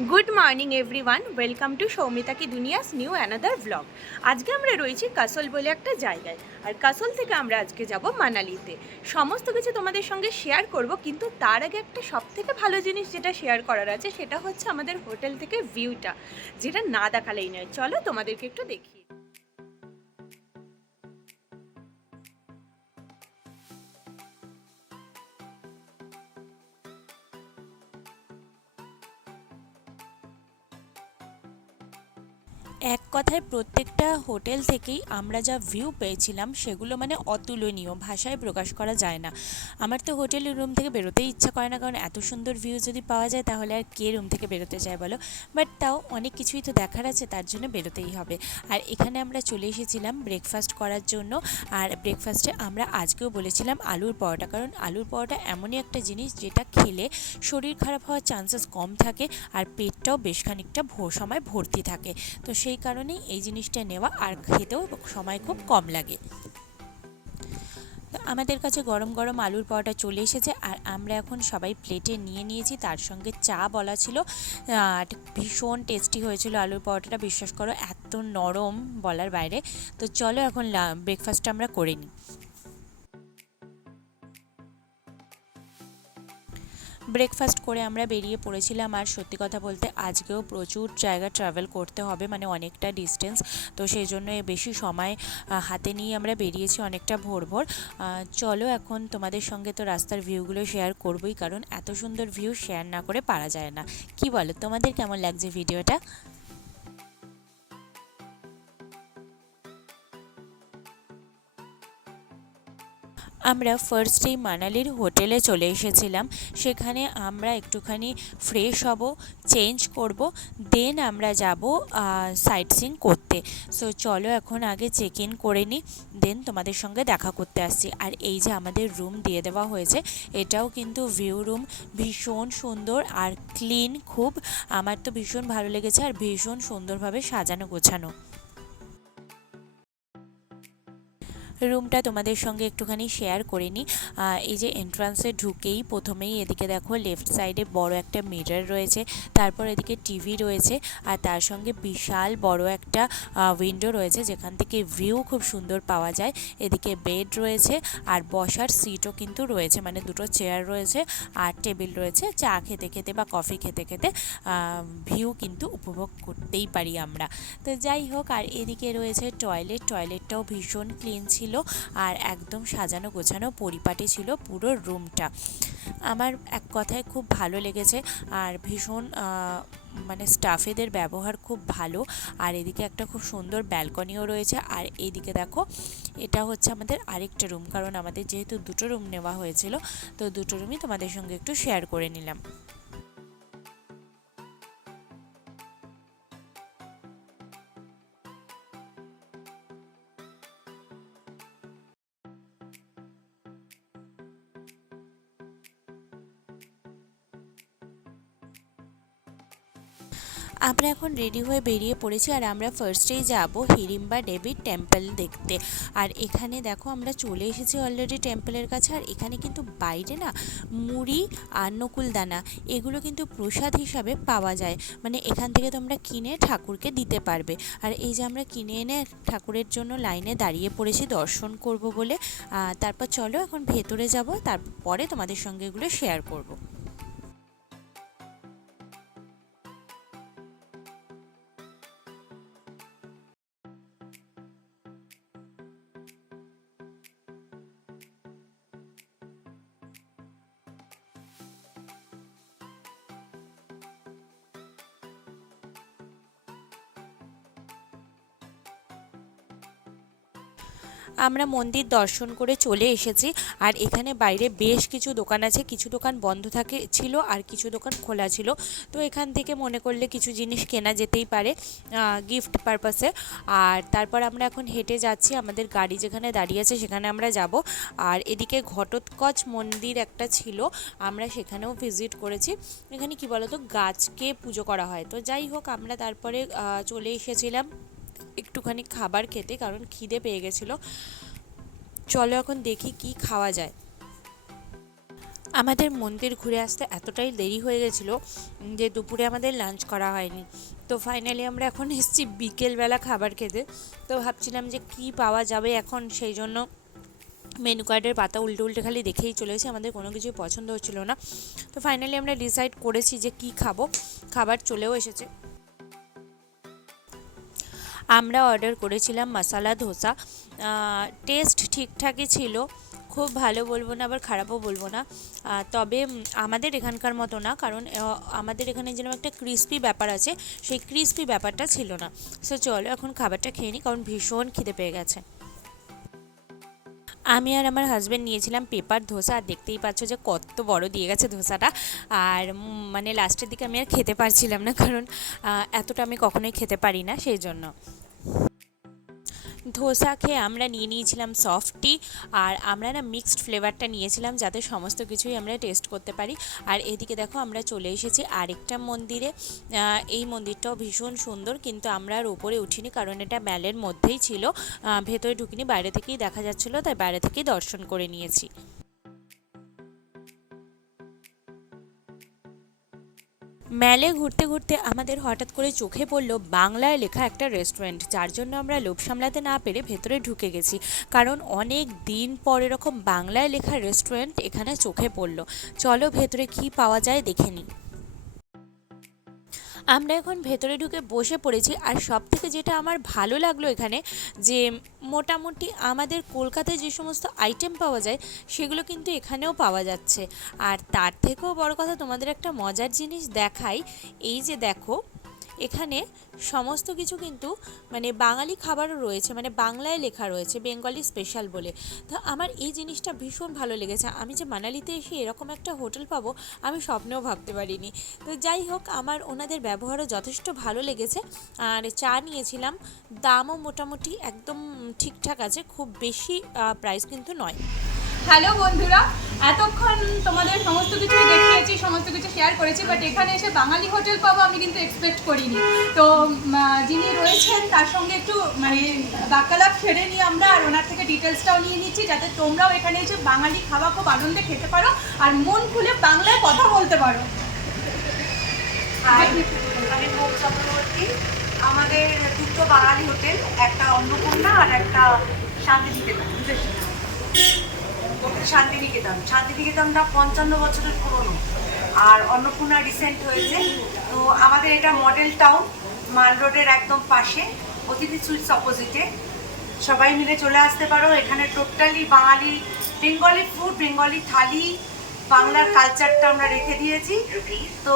Good morning everyone, welcome to Soumita কি দুনিয়াস new another blog. আজকে আমরা রয়েছি কাসল বলে একটা জায়গায়, আর কাসল থেকে আমরা আজকে যাব মানালিতে। সমস্ত কিছু তোমাদের সঙ্গে শেয়ার করব, কিন্তু তার আগে একটা সবথেকে ভালো জিনিস যেটা শেয়ার করার আছে সেটা হচ্ছে আমাদের হোটেল থেকে ভিউটা, যেটা না দেখালেই নয়। চলো তোমাদেরকে একটু দেখি। এক কথায় প্রত্যেকটা হোটেল থেকেই আমরা যা ভিউ পেয়েছিলাম সেগুলো মানে অতুলনীয়, ভাষায় প্রকাশ করা যায় না। আমার তো হোটেলের রুম থেকে বেরোতেই ইচ্ছা করে না, কারণ এত সুন্দর ভিউ যদি পাওয়া যায় তাহলে আর কে রুম থেকে বেরোতে চায় বলো। বাট তাও অনেক কিছুই তো দেখার আছে, তার জন্য বেরোতেই হবে। আর এখানে আমরা চলে এসেছিলাম ব্রেকফাস্ট করার জন্য। আর ব্রেকফাস্টে আমরা আজকেও বলেছিলাম আলুর পরোটা, কারণ আলুর পরোটা এমনই একটা জিনিস যেটা খেলে শরীর খারাপ হওয়ার চান্সেস কম থাকে, আর পেটটাও বেশ খানিকটা সময় ভর্তি থাকে। তো সেই কারণেই এই জিনিসটা নেওয়া, আর খেতেও সময় খুব কম লাগে। তো আমাদের কাছে গরম গরম আলুর পরোটা চলে এসেছে, আর আমরা এখন সবাই প্লেটে নিয়ে নিয়েছি। তার সঙ্গে চা বলা ছিল। ভীষণ টেস্টি হয়েছিল আলুর পরোটাটা, বিশ্বাস করো এত নরম বলার বাইরে। তো চলো এখন ব্রেকফাস্টটা আমরা করে নিই। ব্রেকফাস্ট করে আমরা বেরিয়ে পড়েছিলাম। আর সত্যি কথা বলতে আজকেও প্রচুর জায়গা ট্রাভেল করতে হবে, মানে অনেকটা ডিস্টেন্স। তো সেই জন্য বেশি সময় হাতে নিয়ে আমরা বেরিয়েছি অনেকটা ভোর ভোর। চলো এখন তোমাদের সঙ্গে তো রাস্তার ভিউগুলো শেয়ার করবোই, কারণ এত সুন্দর ভিউ শেয়ার না করে পারা যায় না। কি বলো, তোমাদের কেমন লাগছে ভিডিওটা? আমরা ফার্স্টেই মানালির হোটেলে চলে এসেছিলাম। সেখানে আমরা একটুখানি ফ্রেশ হব, চেঞ্জ করব, দেন আমরা যাব সাইট সিন করতে। সো চলো এখন আগে চেক ইন করে নিই, দেন তোমাদের সঙ্গে দেখা করতে আসছি। আর এই যে আমাদের রুম দিয়ে দেওয়া হয়েছে, এটাও কিন্তু ভিউ রুম, ভীষণ সুন্দর আর ক্লিন খুব। আমার তো ভীষণ ভালো লেগেছে, আর ভীষণ সুন্দরভাবে সাজানো গোছানো। রুমটা তোমাদের সঙ্গে একটুখানি শেয়ার করে নিই। এই যে এন্ট্রান্সে ঢুকেই প্রথমেই এদিকে দেখো লেফট সাইডে বড় একটা মিরর রয়েছে, তারপর এদিকে টিভি রয়েছে, আর তার সঙ্গে বিশাল বড় একটা উইন্ডো রয়েছে যেখান থেকে ভিউ খুব সুন্দর পাওয়া যায়। এদিকে বেড রয়েছে, আর বসার সিটও কিন্তু রয়েছে, মানে দুটো চেয়ার রয়েছে আর টেবিল রয়েছে। চা খেতে খেতে বা কফি খেতে খেতে ভিউ কিন্তু উপভোগ করতেই পারি আমরা। তো যাই হোক, আর এদিকে রয়েছে টয়লেটটাও ভীষণ ক্লিন ছিল, আর একদম সাজানো গোছানো পরিপাটি ছিল পুরো রুমটা। আমার এক কথায় খুব ভালো লেগেছে, আর ভীষণ মানে স্টাফেদের ব্যবহার খুব ভালো। আর এদিকে একটা খুব সুন্দর ব্যালকনিও রয়েছে। আর এইদিকে দেখো, এটা হচ্ছে আমাদের আরেকটা রুম, কারণ আমাদের যেহেতু দুটো রুম নেওয়া হয়েছিল, তো দুটো রুমই তোমাদের সঙ্গে একটু শেয়ার করে নিলাম। আমরা এখন রেডি হয়ে বেরিয়ে পড়েছি, আর আমরা ফার্স্টেই যাব হিড়িম্বা দেবী টেম্পল দেখতে। আর এখানে দেখো আমরা চলে এসেছি অলরেডি টেম্পলের কাছে। আর এখানে কিন্তু বাইরে না মুড়ি আর নকুলদানা এগুলো কিন্তু প্রসাদ হিসাবে পাওয়া যায়, মানে এখান থেকে তোমরা কিনে ঠাকুরকে দিতে পারবে। আর এই যে আমরা কিনে এনে ঠাকুরের জন্য লাইনে দাঁড়িয়ে পড়েছি দর্শন করব বলে। তারপর চলো এখন ভেতরে যাব, তারপরে তোমাদের সঙ্গে এগুলো শেয়ার করব। আমরা মন্দির দর্শন করে চলে এসেছি। আর এখানে বাইরে বেশ কিছু দোকান আছে, কিছু দোকান বন্ধ ছিল আর কিছু দোকান খোলা ছিল। তো এখান থেকে মনে করলে কিছু জিনিস কেনা যেতেই পারে গিফট পারপাসে। আর তারপর আমরা এখন হেঁটে যাচ্ছি, আমাদের গাড়ি যেখানে দাঁড়িয়ে আছে সেখানে আমরা যাব। আর এদিকে ঘটোৎকচ মন্দির একটা ছিল, আমরা সেখানেও ভিজিট করেছি। এখানে কি বলতো, গাছকে পুজো করা হয়। তো যাই হোক, আমরা তারপরে চলে এসেছিলাম একটুখানি খাবার খেতে, কারণ খিদে পেয়ে গেছিলো। চলো এখন দেখি কি খাওয়া যায়। আমাদের মন্দির ঘুরে আসতে এতটাই দেরি হয়ে গেছিলো যে দুপুরে আমাদের লাঞ্চ করা হয়নি। তো ফাইনালি আমরা এখন এসেছি বিকেলবেলা খাবার খেতে। তো ভাবছিলাম যে কি পাওয়া যাবে এখন, সেই জন্য মেনু কার্ডের পাতা উল্টে উল্টে খালি দেখেই চলেছি, আমাদের কোনো কিছুই পছন্দ হচ্ছিলো না। তো ফাইনালি আমরা ডিসাইড করেছি যে কি খাবো, খাবার চলেও এসেছে। আমরা অর্ডার করেছিলাম মশালা ধোসা। টেস্ট ঠিকঠাকই ছিল, খুব ভালো বলবো না আবার খারাপও বলবো না। তবে আমাদের এখানকার মতো না, কারণ আমাদের এখানে যেরকম একটা ক্রিস্পি ব্যাপার আছে, সেই ক্রিস্পি ব্যাপারটা ছিল না। সো চলো এখন খাবারটা খেয়ে নিই, কারণ ভীষণ খিদে পেয়ে গেছে। আমি আর আমার হাজব্যান্ড নিয়েছিলাম পেপার ধোসা, আর দেখতেই পাচ্ছ যে কত বড় দিয়ে গেছে ধোসাটা। আর মানে লাস্টের দিকে আমি আর খেতে পারছিলাম না, কারণ এতটা আমি কখনোই খেতে পারি না, সেই জন্য। ধোসা খেয়ে আমরা নিয়ে নিয়েছিলাম সফট টি, আর আমরা না মিক্সড ফ্লেভারটা নিয়েছিলাম যাতে সমস্ত কিছুই আমরা টেস্ট করতে পারি। আর এদিকে দেখো আমরা চলে এসেছি আরেকটা মন্দিরে। এই মন্দিরটাও ভীষণ সুন্দর, কিন্তু আমরা আর উপরে উঠিনি কারণ এটা ম্যালের মধ্যেই ছিল, ভেতরে ঢুকিনি, বাইরে থেকেই দেখা যাচ্ছিলো, তাই বাইরে থেকেই দর্শন করে নিয়েছি। ম্যালে ঘুরতে ঘুরতে আমাদের হঠাৎ করে চোখে পড়ল বাংলায় লেখা একটা রেস্টুরেন্ট, যার জন্য আমরা লোভ সামলাতে না পেরে ভেতরে ঢুকে গেছি, কারণ অনেক দিন পর এরকম বাংলায় লেখা রেস্টুরেন্ট এখানে চোখে পড়ল। চলো ভেতরে কি পাওয়া যায় দেখে নিই। আমরা এখন ভেতরে ঢুকে বসে পড়েছি, আর সব থেকে যেটা আমার ভালো লাগলো এখানে, যে মোটামুটি আমাদের কলকাতায় যে সমস্ত আইটেম পাওয়া যায় সেগুলো কিন্তু এখানেও পাওয়া যাচ্ছে। আর তার থেকেও বড় কথা, তোমাদের একটা মজার জিনিস দেখাই। এই যে দেখো, এখানে সমস্ত কিছু কিন্তু মানে বাঙালি খাবারও রয়েছে, মানে বাংলায় লেখা রয়েছে বেঙ্গলি স্পেশাল বলে। তো আমার এই জিনিসটা ভীষণ ভালো লেগেছে। আমি যে মানালিতে এসে এরকম একটা হোটেল পাবো আমি স্বপ্নেও ভাবতে পারিনি। তো যাই হোক, আমার ওনাদের ব্যবহারও যথেষ্ট ভালো লেগেছে। আর চা নিয়েছিলাম, দামও মোটামুটি একদম ঠিকঠাক আছে, খুব বেশি প্রাইস কিন্তু নয়। হ্যালো বন্ধুরা, এতক্ষণ তোমাদের সমস্ত কিছুই দেখিয়েছি, সমস্ত কিছু শেয়ার করেছি, বাট এখানে এসে বাঙালি হোটেল পাবো আমি কিন্তু এক্সপেক্ট করিনি। তো যিনি রয়েছেন তার সঙ্গে একটু মানে বার্তালাপ সেরে নিয়ে আমরা, আর ওনার থেকে ডিটেলসটাও নিয়ে নিচ্ছি, যাতে তোমরাও এখানে এসে বাঙালি খাওয়া খুব আনন্দে খেতে পারো আর মন খুলে বাংলায় কথা বলতে পারো। আমি ভোগ চক্রবর্তী। আমাদের দুটো বাঙালি হোটেল, একটা অন্নপূর্ণা আর একটা শান্তিনিকেতন। শান্তিনিকেতনটা 55 বছরের পুরনো, আর অন্নপূর্ণা রিসেন্ট হয়েছে। তো আমাদের এটা মডেল টাউন, মাল রোডের একদম পাশে, অতিথি সুইটস অপোজিটে। সবাই মিলে চলে আসতে পারো। এখানে টোটালি বাঙালি, বেঙ্গলি ফুড, বেঙ্গলি থালি, বাংলার কালচারটা আমরা রেখে দিয়েছি। তো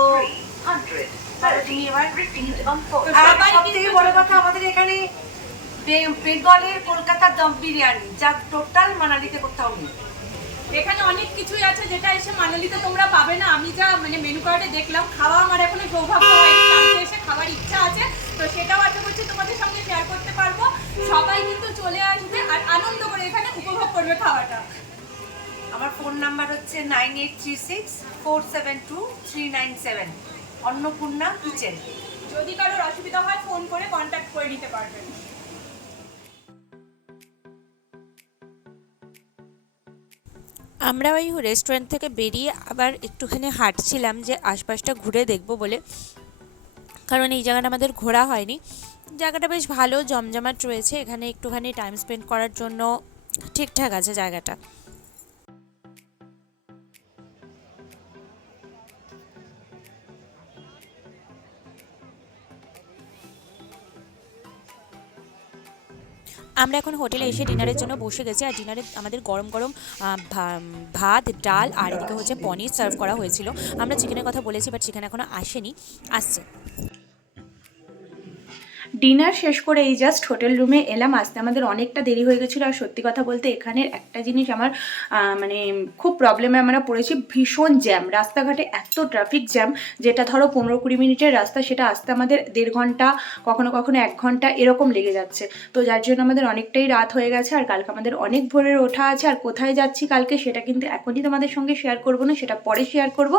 সব থেকে বড় কথা, আমাদের এখানে বেঙ্গলের কলকাতার দম বিরিয়ানি, যা টোটাল মানালিতে কোথাও নেই। এখানে অনেক কিছুই আছে যেটা এসে মানালিতে তোমরা পাবে না। আমি যা মানে মেনু কার্ডে দেখলাম, খাওয়া আমার এখনো সৌভাগ্য হয়নি, কালকে এসে খাবার ইচ্ছা আছে, তো সেটাও আশা করছি তোমাদের সঙ্গে শেয়ার করতে পারবো। সবাই কিন্তু চলে আসবে আর আনন্দ করে এখানে উপভোগ করবে খাওয়াটা। আমার ফোন নাম্বার হচ্ছে 9836472397, অন্নপূর্ণা কিচেন। যদি কারোর অসুবিধা হয় ফোন করে কন্ট্যাক্ট করে নিতে পারবেন। আমরা ওই রেস্টুরেন্ট থেকে বেরিয়ে আবার একটুখানি হাঁটছিলাম যে আশপাশটা ঘুরে দেখব বলে, কারণ এই জায়গাটা আমাদের ঘোরা হয়নি। জায়গাটা বেশ ভালো জমজমাট রয়েছে, এখানে একটুখানি টাইম স্পেন্ড করার জন্য ঠিকঠাক আছে জায়গাটা। আমরা এখন হোটেলে এসে ডিনারের জন্য বসে গেছি, আর ডিনারে আমাদের গরম গরম ভাত, ডাল, আর এদিকে হচ্ছে পনির সার্ভ করা হয়েছিল। আমরা চিকেনের কথা বলেছি, বাট চিকেন এখনো আসেনি, আসছে। ডিনার শেষ করে এই জাস্ট হোটেল রুমে এলাম। আসতে আমাদের অনেকটা দেরি হয়ে গেছিলো। আর সত্যি কথা বলতে এখানের একটা জিনিস আমার মানে খুব প্রবলেমে আমরা পড়েছি, ভীষণ জ্যাম। রাস্তাঘাটে এত ট্রাফিক জ্যাম, যেটা ধরো 15-20 মিনিটের রাস্তা, সেটা আসতে আমাদের 1.5 ঘন্টা, কখনো কখনো 1 ঘন্টা এরকম লেগে যাচ্ছে। তো যার জন্য আমাদের অনেকটাই রাত হয়ে গেছে। আর কালকে আমাদের অনেক ভোরের ওঠা আছে। আর কোথায় যাচ্ছি কালকে সেটা কিন্তু এখনই তোমাদের সঙ্গে শেয়ার করবো না, সেটা পরে শেয়ার করব।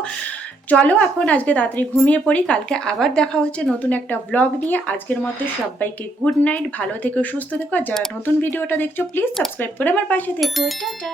চলো এখন আজকে তাড়াতাড়ি ঘুমিয়ে পড়ি, কালকে আবার দেখা হচ্ছে নতুন একটা ব্লগ নিয়ে। আজকের মতো সবাইকে গুড নাইট, ভালো থেকো, সুস্থ থেকো। আর যারা নতুন ভিডিওটা দেখছো প্লিজ সাবস্ক্রাইব করে আমার পাশে থেকো। টাটা।